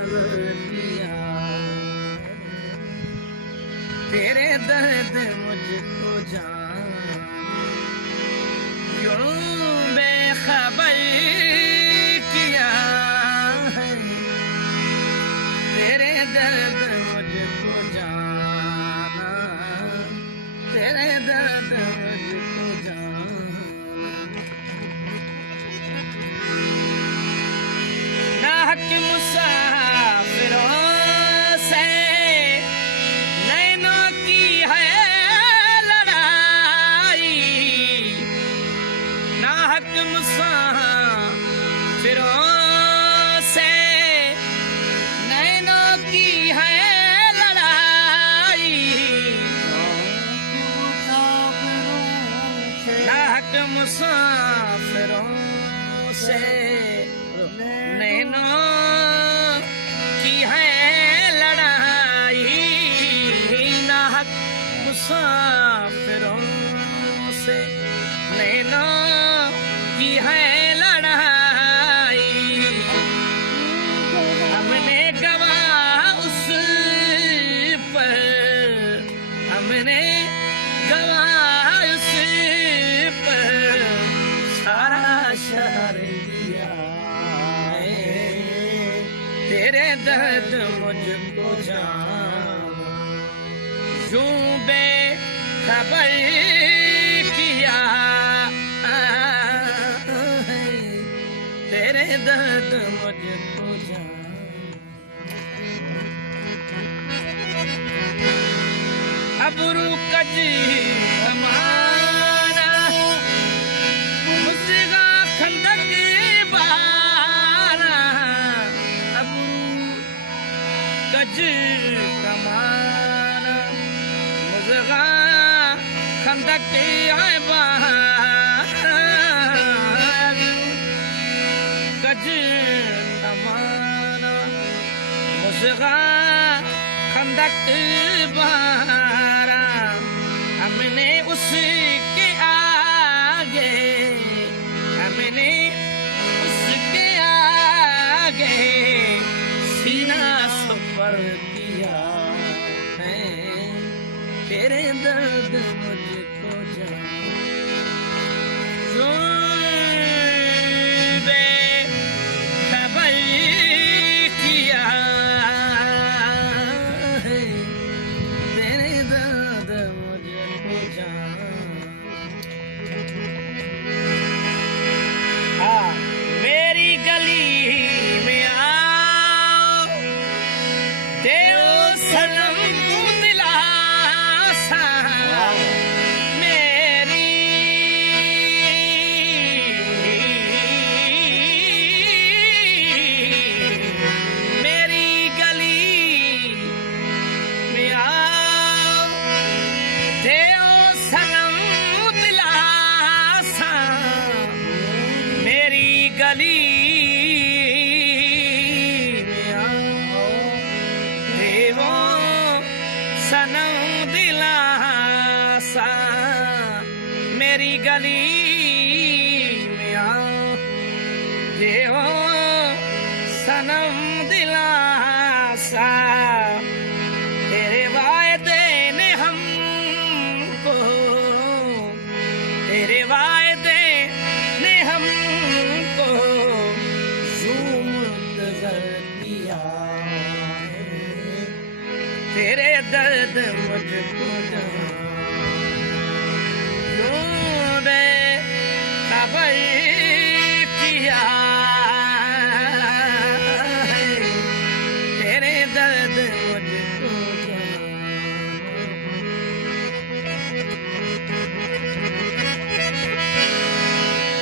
किया, तेरे दर्द मुझको जान यूं बेखबर किया है, तेरे दर्द मुझको जाना, तेरे दर्द मुझको जाना। नाहक मुसाफिरों से नैनों की है लड़ाई, नाहक मुसाफिरों से नैनों की है लड़ाई, नाहक मुसाफिरों से नैनों की है लड़ाई, नाहक मुसाफिरों से नैनों की है लड़ाई। हमने गवाह उस पर, हमने गवाह उस पर सारा शहर दिया, तेरे दर्द मुझको जान यूं बेखबर किया, तेरे दर्द मुझको जान। अबरू कज हमारा मुझगा खंदक बारा, कज कमाना मुझगा खंदक बहार, कज कमाना मुझगा खंदक बहारा। हमने उसके आगे, हमने उसके आगे सीना सुपर किया है, तेरे दर्द मुझको जान यूं बेखबर किया है, तेरे दर्द मुझको जान। हाँ, मेरी गली में देओ सनम दिलासा, मेरी गली में आओ, देओ सनम दिलासा, मेरी गली सनम दिलासा, मेरी गली में आओ, देवो सनम दिलासा। तेरे वायदे ने हमको, तेरे वायदे ने हमको यूं मुंतज़र किया, तेरे दर्द मुझको जान यूं बेखबर किया, तेरे दर्द मुझको जान।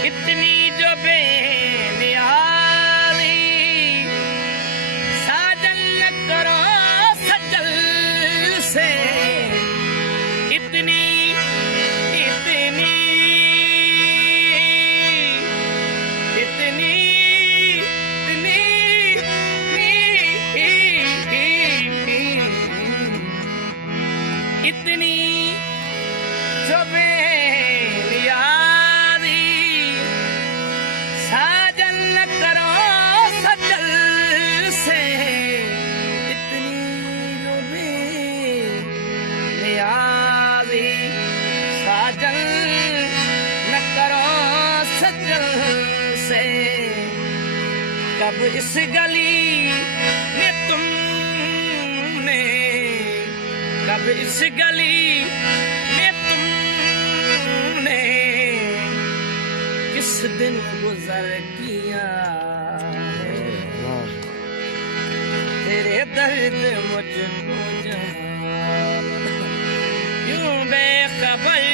इतनी जो बेनियाली साजन करो सजल से, इतनी इतनी कब इस गली में तुमने, कब इस गली में तुमने किस दिन गुजर किया है, तेरे दर्द मुझको जान यूं बेखबर